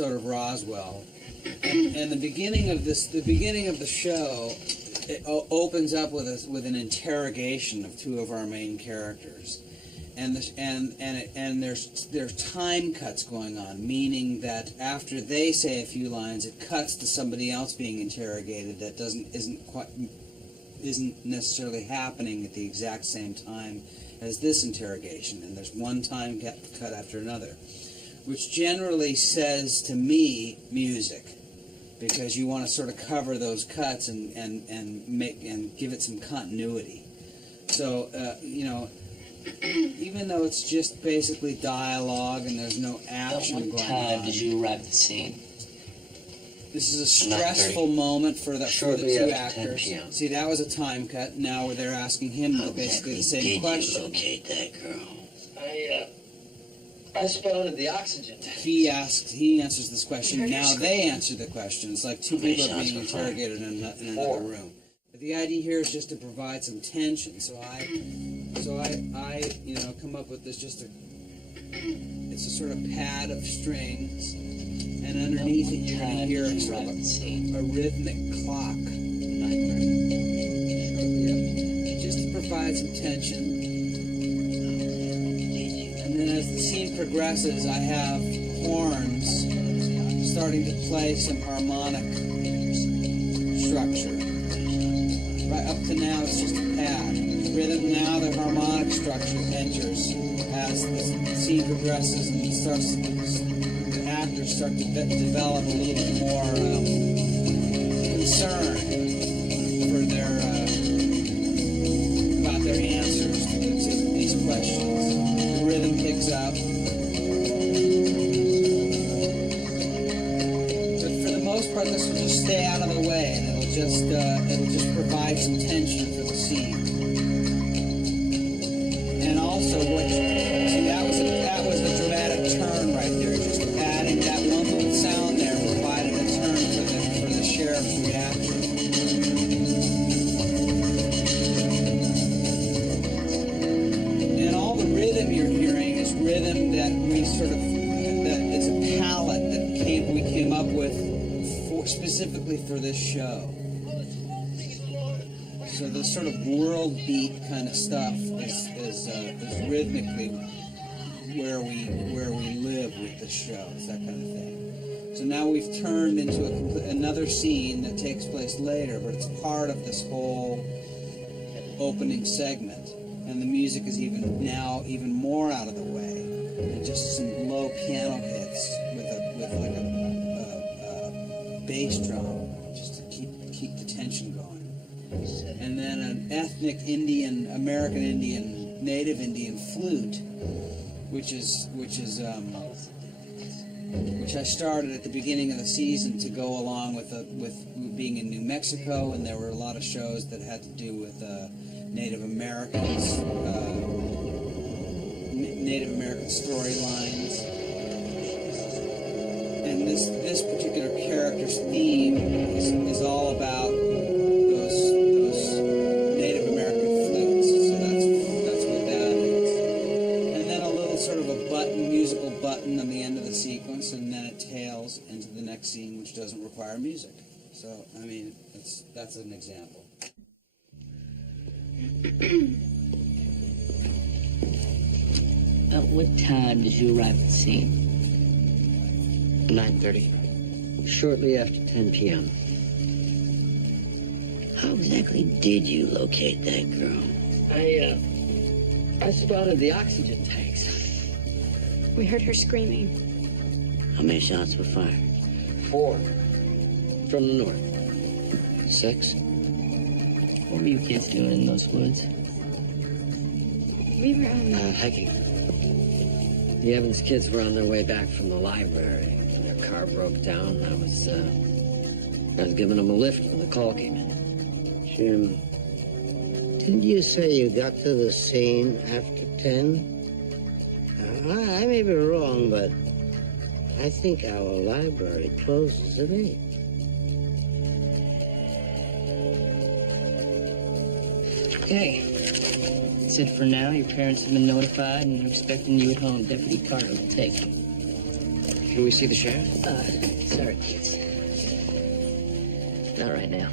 episode of Roswell, and the beginning of the show, it opens up with an interrogation of two of our main characters, and there's time cuts going on, meaning that after they say a few lines, it cuts to somebody else being interrogated that isn't necessarily happening at the exact same time as this interrogation, and there's one time cut after another, which generally says to me music, because you want to sort of cover those cuts and give it some continuity. So even though it's just basically dialogue and there's no action going on. At what time did you arrive at the scene? This is a stressful moment for the two actors. 10 p.m. See, that was a time cut. Now where they're asking him basically the same question. Did you locate that girl? I spotted the oxygen tank. He answers this question. Now they answer the question. It's like two people are being interrogated in another room. But the idea here is just to provide some tension. So I come up with this it's a sort of pad of strings, and underneath it you're going to hear a sort of a rhythmic clock. Just to provide some tension. And then as the scene progresses, I have horns starting to play some harmonic structure. Right up to now, it's just a pad. Rhythm, now the harmonic structure enters as the scene progresses, and the actors start to develop a little bit more concern for about their answers to these questions. The rhythm picks up. But for the most part, this will just stay out of the way, and it'll just provide some tension for the scene. And also, that was a dramatic turn right there. Just adding that one little sound there provided a turn for the sheriff's reaction. And all the rhythm you're hearing is rhythm that that is a palette that we came up with specifically for this show. So the sort of world beat kind of stuff is rhythmically where we live with the show. It's that kind of thing. So now we've turned into another scene that takes place later, but it's part of this whole opening segment, and the music is even more out of the way, and just some low piano hits with like a bass drum just to keep the tension going. And then an ethnic American Indian, Native Indian flute, which I started at the beginning of the season to go along with being in New Mexico, and there were a lot of shows that had to do with Native Americans, Native American storylines. And this particular character's theme is all about those Native American flutes. So that's what that is. And then a little sort of a musical button on the end of the sequence, and then it tails into the next scene, which doesn't require music. So I mean, that's an example. At what time did you arrive at the scene? 9:30. Shortly after 10 p.m. How exactly did you locate that girl? I spotted the oxygen tanks. We heard her screaming. How many shots were fired? 4. From the north. 6. What were you kids doing in those woods? We were, hiking. The Evans kids were on their way back from the library. Their car broke down. I was giving them a lift when the call came in. Jim, didn't you say you got to the scene after 10? I may be wrong, but I think our library closes at 8. Okay. That's it for now. Your parents have been notified and they're expecting you at home. Deputy Carter will take you. Can we see the shaft? Sorry, kids. Not right now.